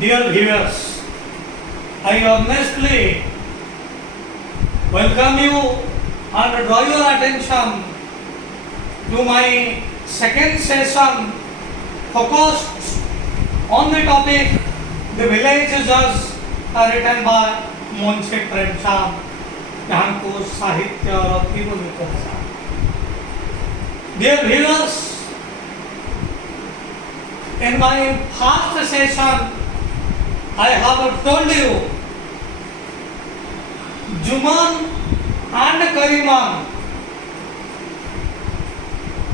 Dear viewers, I honestly welcome you and draw your attention to my second session focused on the topic The Village Judge written by Munshi Premchand, जहाँ साहित्य रत्नी बोली कहता। Dear viewers, in my first session, I have told you Juman and Kariman,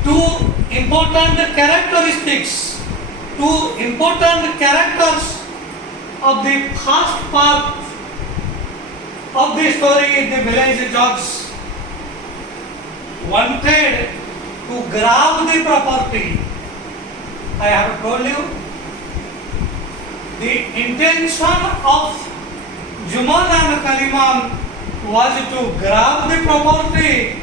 two important characteristics, two important characters of the first part of the story. The village judge wanted to grab the property. I have told you the intention of Juman and Kariman was to grab the property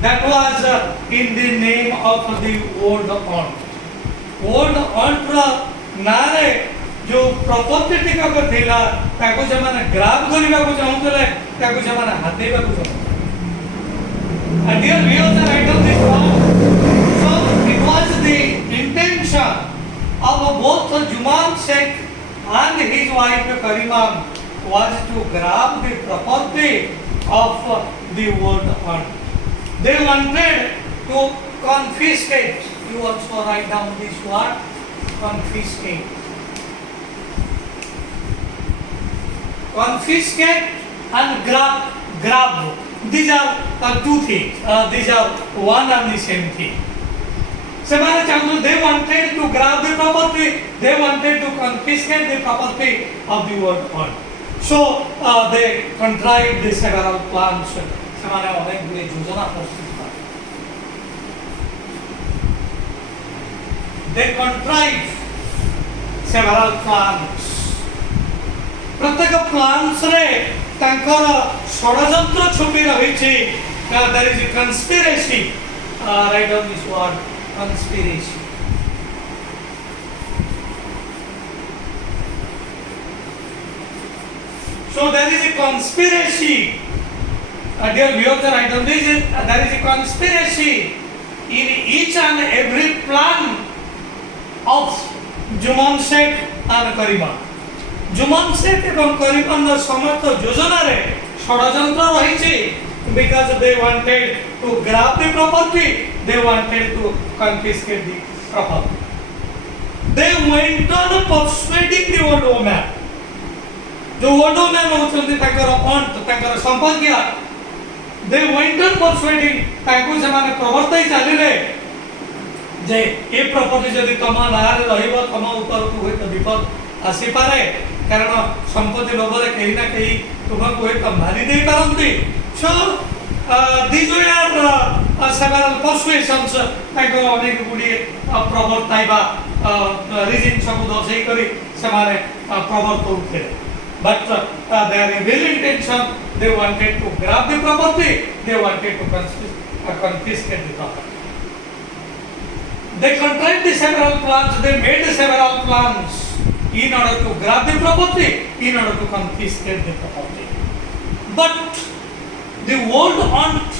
that was in the name of the old aunt. Old aunt नारे जो property टिकक थिला ताको जमाने ग्राब करबा को चाहुतले ताको जमाने हातेबा को चाहुतले. And dear viewers, the right of this one, so it was the intention of both Juman Sheikh and his wife Kariman was to grab the property of the old aunt. They wanted to confiscate. You also write down this word, confiscate. Confiscate and grab. These are two things. These are one and the same thing. They wanted to grab the property. They wanted to confiscate the property of the old aunt. So they contrived the several plans. They contrived several plans. प्रत्येक plans रे तांकर षडयंत्र छुपी रही. There is a conspiracy. Write down this word, conspiracy. So there is a conspiracy. Dear viewers, write down this. There is a conspiracy in each and every plan of Juman Sheikh and Kariman. जुमान Sheikh एवं करीमन समस्त योजना रे षडयंत्र रही. Because they wanted to grab the property, they wanted to confiscate the property. They went on persuading the old woman. जो old woman होचंदी Takar aunt Takar संपर्किया. They went on persuading ताको जमाने प्रवर्तई चालिले जे a property जदि तमा नारे रहिबो तमा ऊपर को होय त विपद आसी पारे. कारण संपत्ति लोभरे कहीं ना कहीं तुमको एक मारी दे पारंती. सो these were several persuasions. ताको अनेक गुडी प्रवर्ताइबा रीजन सब दर्शाई करी समारे प्रवर्त उठे. But their real intention, they wanted to grab the property, they wanted to confiscate the property. They contrived the several plans, they made several plans in order to grab the property, in order to confiscate the property. But the old aunt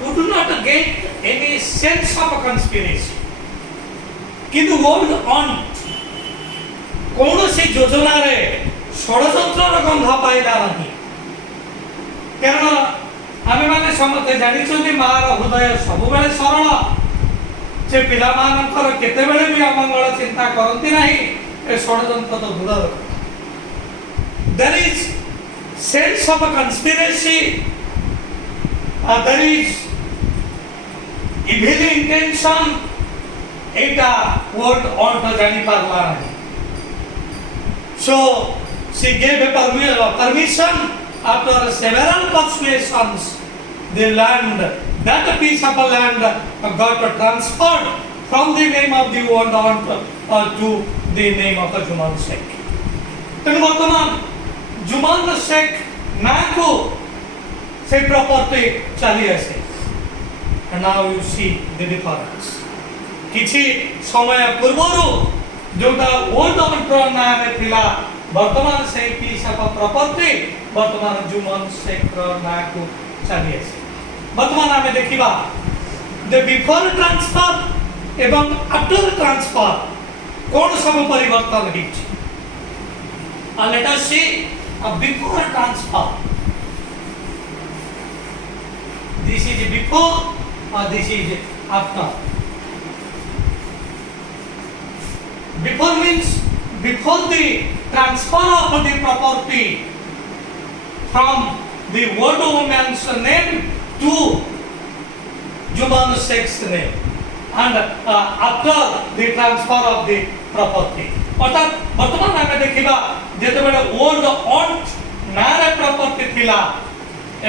would not get any sense of a conspiracy. किंतु old aunt कौन सी योजना रे षडयंत्र गंध पाइला नहीं. कारण आमे माने समते जानि छथि मार हृदय सब बेले सरल. से पिला मानकर केते बेले भी अमंगल चिंता करंती नाही. ए षडयंत्र तो दूर रख. There is sense of a conspiracy. There is evil intention. Etah word aunt जानि पारला नहीं. So she gave a permission. After several persuasions, the land, that piece of land got transferred from the name of the old aunt to the name of the Juman Sheikh. तेणु वर्तमान जुमान शेख ना को से property चली आसे. And now you see the difference. किछि समय पूर्वरु जोटा ओल्ड ऑन्ट्रो नाम थिला वर्तमान से पीस ऑफ प्रॉपर्टी वर्तमान जुमन सेक्टर ना को चली आसी वर्तमान आमे देखिबा द बिफोर ट्रांसफर एवं आफ्टर ट्रांसफर कोन सब परिवर्तन हिच let us see before transfer this is before और this is after before means before the transfer of the property from the word woman's name to human sex name and after the transfer of the property अर्थात वर्तमान आमे देखिबा जेते बेले old ऑन्ट नारे property थिला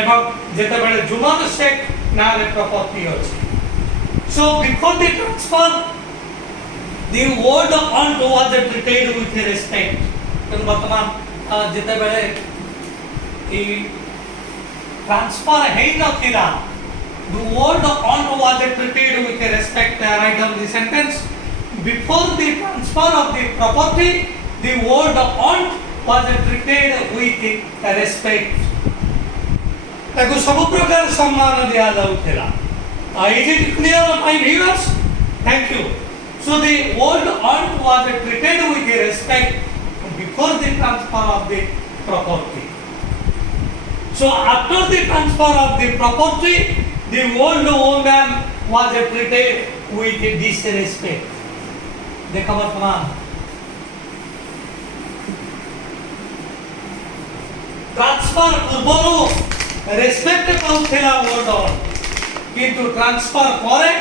एवं जेते बेले human sex नारे प्रॉपर्टी अछि so before the transfer the word aunt was treated with respect किंतु वर्तमान जिते बेले ई ट्रांसफर है न थिला the word aunt was treated with respect write down the sentence before the transfer of the property the word aunt was treated with respect ताको सब प्रकार सम्मान दिया जाउथिला is it clear my viewers thank you. So the old aunt was treated with respect before the transfer of the property. So after the transfer of the property, the old woman was treated with disrespect. देखा वर्तमान transfer पूर्व respect पाउथिला old ऑन्ट किंतु transfer करे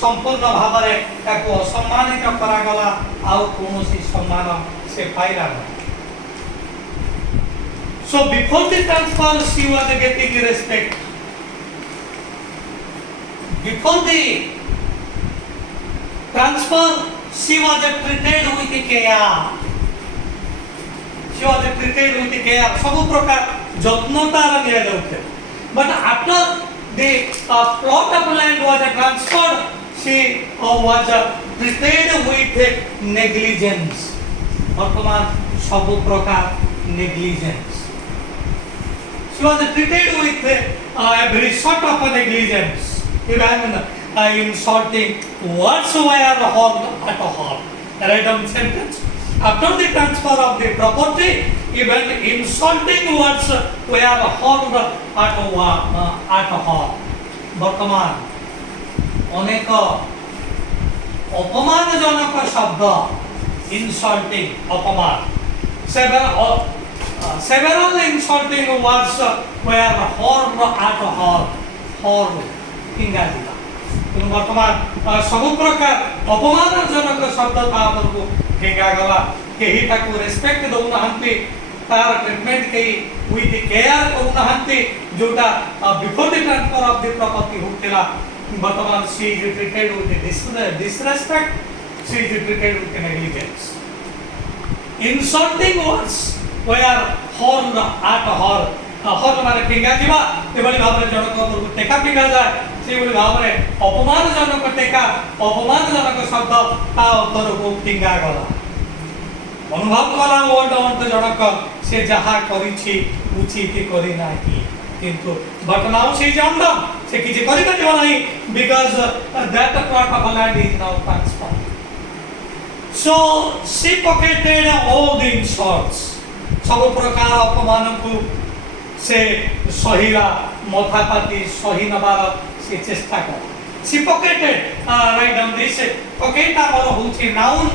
संपूर्ण भावरे ताको सम्मानित करा गला आउ कोनोसी सम्मान से पाइला so before the transfer she was getting respect before the transfer she was treated with care she was treated with care सब प्रकार যত্নতার নিয়া যাউতে but after the plot of land was transferred she was treated with negligence वर्तमान सब प्रकार negligence she was treated with every sort of negligence even insulting words were heard at all write down sentence after the transfer of the property even insulting words were heard at all वर्तमान अनेक अपमानजनक शब्द insulting अपमान several insulting words were heard at all इंगाजिला किंतु वर्तमान सब प्रकार अपमानजनक शब्द तापरको फेंका गला केही ताको रेस्पेक्ट दउ नहंती तार ट्रीटमेंट केही विथ केयर करू नहंती जोटा before the transfer of the property होतिला वर्तमान she is treated with disrespect she is treated with negligence insulting words were heard at her हर माने फेंका जीवा एबली भाबरे जनक को टेका फेंका जाए सेबली भाबरे अपमानजनक टेका अपमानजनक शब्द ता उत्तर को फेंका गला अनुभव कला ओल्ड ऑन्ट जनक से जहा करिछि उचित करि नाही किंतु but now she is under से किछि करि परिबो नाही because that plot of land is now transferred so she pocketed all the insults सब प्रकार अपमान को से सहीरा मथापाती सही नबार से चेष्टा कर she pocketed write down this pocket आमर होछि noun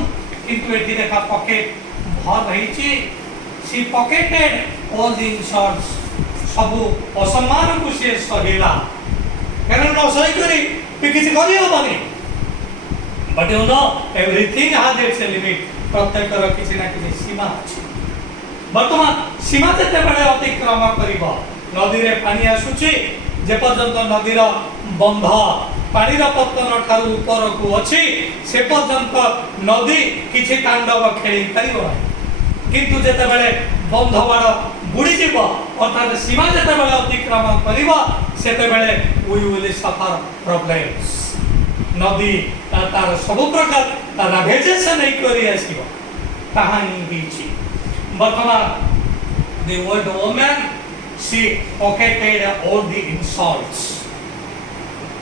किंतु एठी देखा pocket भर रहिछि she pocketed all the insults सब असम्मान को से सहीला कारण न सही करी तो किसी करी होबनी but you know everything has its limit प्रत्येक र किसी ना किसी सीमा अछि वर्तमान सीमा जते बडे अतिक्रम करिवो नदी रे पानी आसुची जे पर्यंत नदी रो बंध पानी रो पतन ठारू ऊपर को अछि से पर्यंत नदी किछि तांडव खेली परिबो किंतु जते बडे बंध बड बुड़ी जीव अर्थात सीमा जते बडे अतिक्रम करिवो सेते बडे वी विल सफर प्रॉब्लम्स नदी तार सब प्रकार राभेजेस नहीं करी आसीबो ताहा ही होईछि वर्तमान the old woman she pocketed all the insults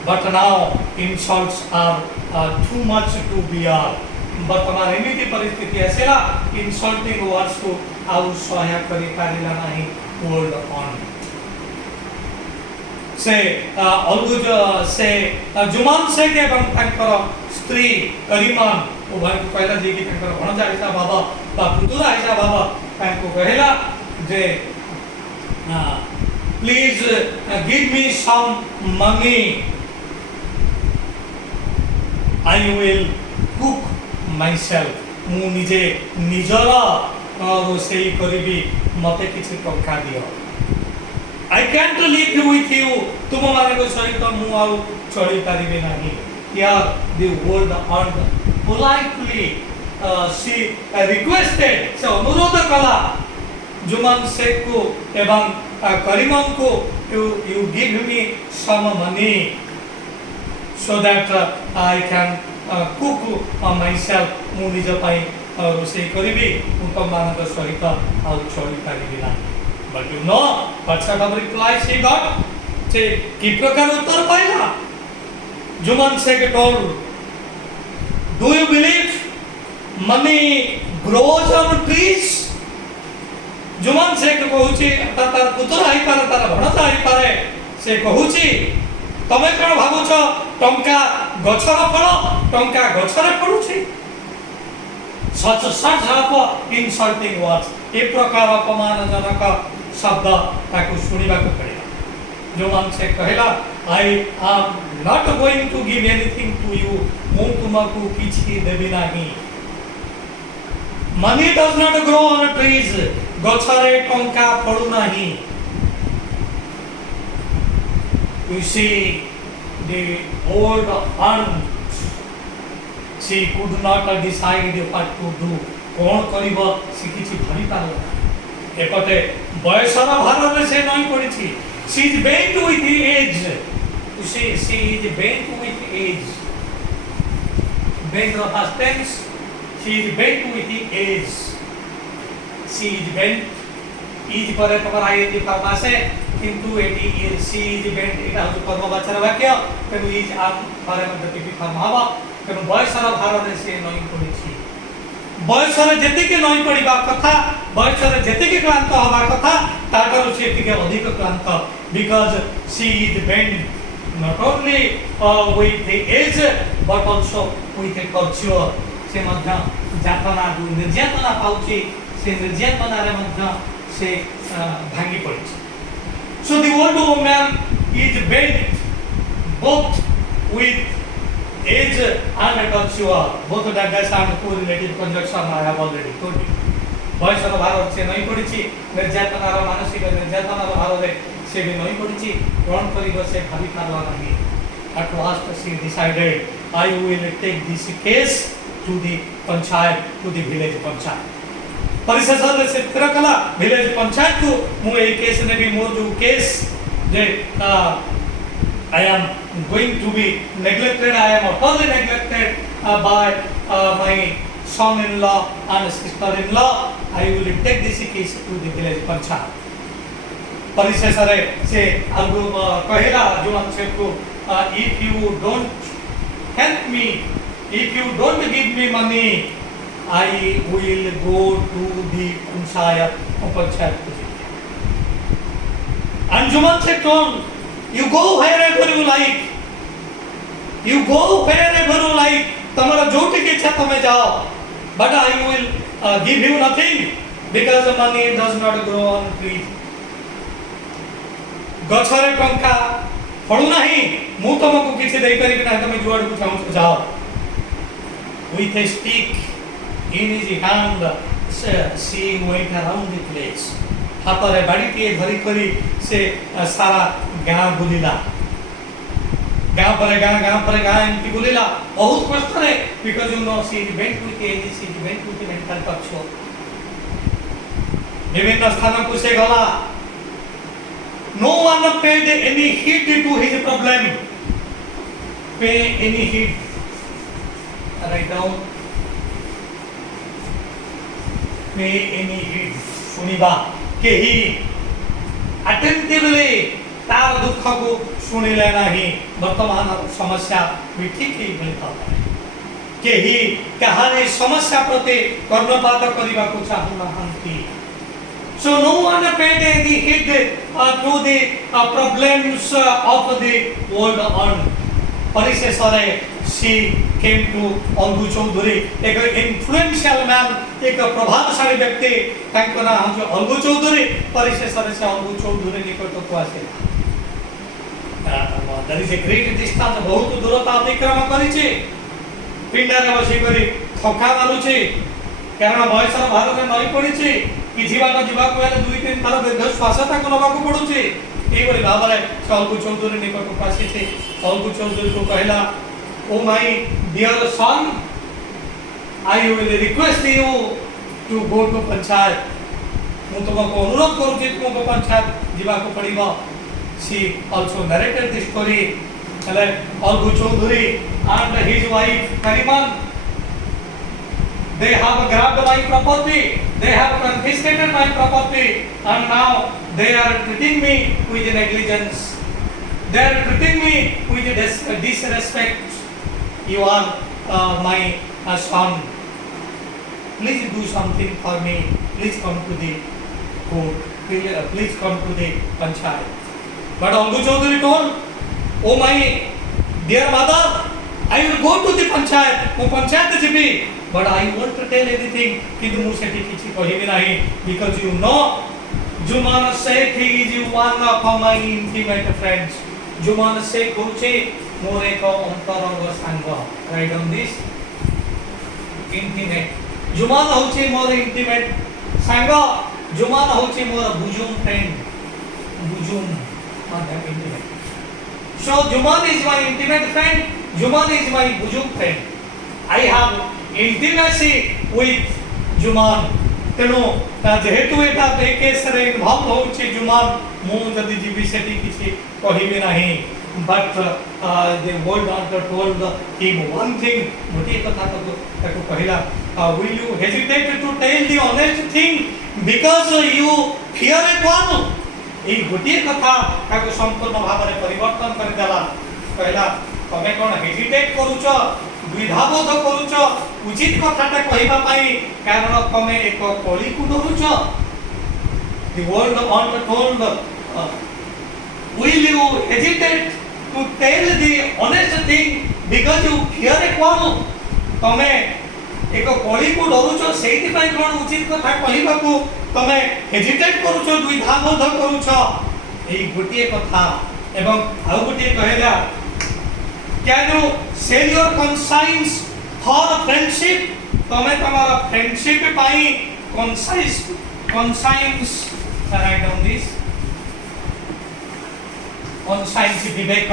but now insults are too much to bear वर्तमान एमिति परिस्थिति आसिला इंसल्टिंग वर्ड्स को आउ सहाय करि पारिला नाही वर्ल्ड ऑन से अलगुज से जुमान से के एवं तांकर स्त्री करीमान उभय को कहला जे कि तांकर भणजा हिसा बाबा बा पुतुरा हिसा बाबा तांको कहला जे please give me some money I will cook myself मु निजे निजरा रोसई करिबी मते किछि टंका दियो I can't live with you तुम मानको सहित मु आउ चली पारिबे नाही here the word earned politely she requested से अनुरोध कला जुमान शेख को एवं करीमन को you give me some money so that I can cook myself मु निज पई रोसई करिबी तुम मानको सहित आउ चली पारिबे नाही but you know what sort of reply she got से कि प्रकार उत्तर पाइला जुमान Sheikh told do you believe money grows on trees जुमान Sheikh कहूची तार पुत्र आइ पारे तार भणता आइ पारे से कहूची तमे कोन भाबुछ टंका गछर फल टंका गछरे पडुची such of insulting words ए प्रकार अपमानजनक शब्द ताकू सुनिबा को पड़ेगा जुमान शेख कहला I am not going to give anything to you मु तुमको किछि देबी नाही money does not grow on trees गछरे टंका फळु नाही you see the old aunt she could not decide what to do कोन करिवो से किछि भाबी पारला एपटे बयसर भारत से नहीं पड़ी she is bent with age you see she is bent with age bent of past tense she is bent with age she is bent is पर तमर ING form आसे किंतु एटी she is bent एटा हो कर्मवाचक वाक्य तेनु is आम पारे मध्ये टीपी फॉर्म हवा तेनु बयसर भारत से नहीं पड़ी बयसर जेतिके नहीं पड़िबा कथा बयसर जेतिके क्लांत हवा कथा ताकर सेतिके अधिक क्लांत because she is bent not only with the age but also with the culture से मध्य जातना जो निर्यातना पाउची से निर्यातना रे मध्य से भांगी पड़ी so the old woman is bent both with age and culture both daggers and correlative conjunction I have already told you बयसर Bharat से नहीं पड़ी निर्यातनार मानसिक निर्यातनार भारत से भी नहीं पड़ी ग्रहण करिबो से भाबी पारला नाही at last she decided I will take this case to the panchayat to the village panchayat परिषद से तिरकला village panchayat को मु ए केस ने भी मोर जो case J I am going to be neglected I am utterly neglected by my son-in-law and sister-in-law I will take this case to the village panchayat परिशेषरे से अलगु कहला जुमान शेख को if you don't help me if you don't give me money I will go to the panchayat and Juman Sheikh told you go wherever you like you go wherever you like तमरा जोटी के इच्छा तमे जाओ but I will give you nothing because the money does not grow on trees गछरे टंका फळु नाही मु तमको किछि देई करी कि तमे जुआड को चाहू जाओ with a stick in his hand she went around the place हातरे बाडीटिए धरि करी से सारा गां बुलिला गां पर गां एमती बुलिला बहुत कष्ट रे because you know she went with age she went with mental touch विभिन्न स्थान को से गला no one paid any heed to his problem pay any heed write down. Pay any heed. सुनिबा केही attentively तार दुख को सुनिले नहीं वर्तमान समस्या भी ठीक ही मिलता है केही कहानी समस्या प्रति कर्णपात करने को चाहूनाहांती. So no one paid any heed to the problems of the world on. परिशेषरे she came to Algu Chaudhary एक influential man एक प्रभावशाली व्यक्ति तांको ना हम जो अलगू चौधरी परिशेषरे से अलगू चौधरी निकट को आसिला. There is a great distance बहुत दूरता अतिक्रम करिछि पिंडारे बसी करी थका मारुछि कारण बयसर भारत नई पड़िछि किछि बाट जीवाक बेले 2-3 थर दीर्घ श्वासता को नबाक पडुछि एबोली भाबरे अलगू चौधरी निकट को आसिछि. अलगू चौधरी को कहला oh my dear son I will request you to go to panchayat मु तुमको अनुरोध करूछि तुमको पंचायत जीवाक पड़िबो. She also narrated this story. Algu Chaudhary and his wife Kariman, they have grabbed my property, they have confiscated my property, and now they are treating me with negligence. They are treating me with disrespect. You are my son. Please do something for me. Please come to the court. Please come to the panchayat. But Algu Chaudhary told, oh my dear mother, I will go to the panchayat. Mu panchayat jibi, but I won't tell anything. Kintu mu seti kichi kahibi nahi because you know, Juman Sheikh is one of my intimate friends. Juman Sheikh hoche more eko antaranga sangha. Write down this. Intimate. Juman hoche more intimate sangha. Juman hoche more bujum friend. Bujum. So Juman is my intimate friend. Juman is my bujum friend. I have intimacy with Juman. तेणु जेहेतु एटा case रे involve होछि जुमान मु जदि जीवी सेठी किछि कहिबे नाही. But the world doctor told him one thing. गोटे कथा ताको कहिला, will you hesitate to tell the honest thing because you fear a one? এই गोटे कथा ताको संपूर्ण भाव में परिवर्तन कर देला. कहला तमे कोन हेजिटेट करूछ द्विधाबोध करूछ उचित कथाटा कहिबा पई कारण तमे एक कली को डरुछ. The world on told will you hesitate to tell the honest thing because you fear a quarrel. तमे एक कली को डरुछ सेति पई कोन उचित कथा कहिबा को तमे हेजिटेट करूछ द्विधाबोध करूछ. एई गोटे कथा एवं आ गोटे कहला Can you sell your conscience for friendship? तमे तमारा friendship pi conscience write down this. conscience विवेक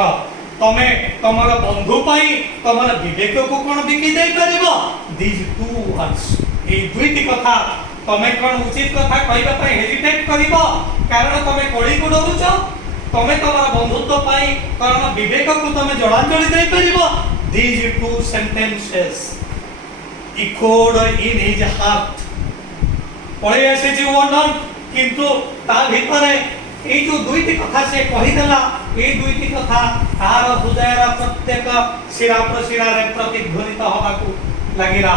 तमे तमारा बंधु पाई तमारा विवेक को कोन बिकी दे परबो. These two words ए दुईटी कथा तमे कोन उचित कथा कहिबा पई हेजिटेट करिवो कारण तमे कोळी को डरुछ. तमे तमारा बंधुत्व पाई कारण विवेक को तमे जड़ांजलि दे परबो. These two sentences echoed in his heart. पळे आसे जी वर्णन किंतु ता भितरे ए जो दुईटी कथा से कहि देला ए दुईटी कथा तार हृदयर प्रत्येक शिरा प्रशिरा रे प्रतिध्वनित होबाकू लागिला.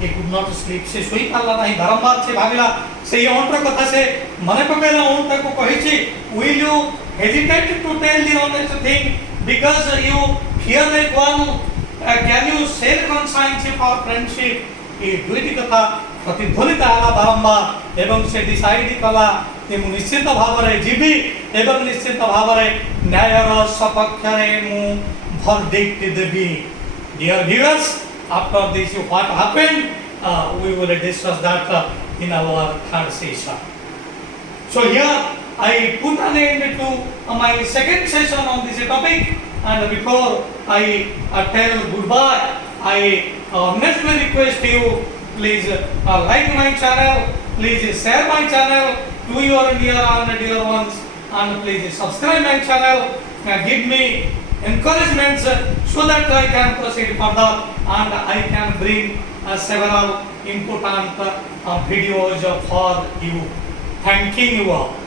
he could not sleep. से सोई पाला नहीं बारंबार से भाबिला से अंतर कथा से मने पकेला अंतर को कहिछि will you hesitate to tell the honest thing because you fear like one. Can you sell conscience for friendship? ए दुईटी कथा प्रतिध्वनित होला बारंबार एवं से डिसाइड कला कि मु निश्चित भाव रे जीवी एवं निश्चित भाव रे न्यायर सपक्ष रे मु verdict Devi. Dear viewers, after this what happened we will discuss that in our third session. So here I put an end to my second session on this topic, and before I tell goodbye I honestly request you please like my channel, please share my channel to your near and dear ones, and please subscribe my channel. Give me encouragements so that I can proceed further and I can bring several important videos for you. Thanking you all.